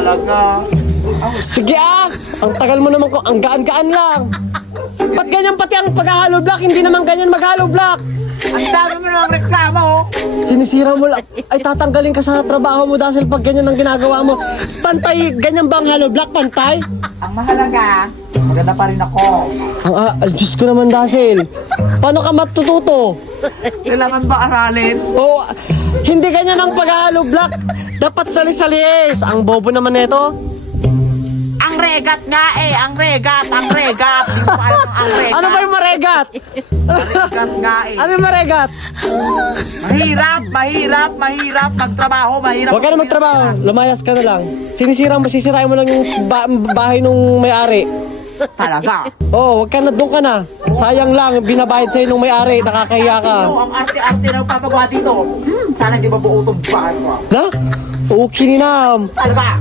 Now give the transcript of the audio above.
Talaga. Sige ang tagal mo naman ko, ang gaan-gaan lang. Ba't ganyan pati ang pag-hollow block? Hindi naman ganyan mag-hollow block. Ang dami mo namang reklamo. Sinisira mo lang. Ay, tatanggalin ka sa trabaho mo dahil pag ganyan ang ginagawa mo. Pantay, ganyan ba ang hollow block? Pantay? Ang mahalaga, maganda pa rin ako. Diyos ko naman, Dasil. Paano ka matututo? Kailangan ba aralin? Oh, hindi ganyan ang pag-hollow block. Dapat sali-salies. Ang bobo naman nito. Ang regat nga eh, ang regat. Di mo alam ang regat. Ano ba yung maregat? Regat nga eh. Ano yung maregat? Mahirap magtrabaho, mahirap. Huwag ka na magtrabaho. Lumayas ka na lang. Sisirain mo lang yung bahay nung may-ari. Talaga. Oh, huwag ka na, doon ka na. Sayang lang, binabayad sa'yo nung may-ari, nakakahiya ka. Ang arte-arte ng papagawa dito. Sana di ba buo itong bahay ko? Na? Okay ni Nam. Talaga.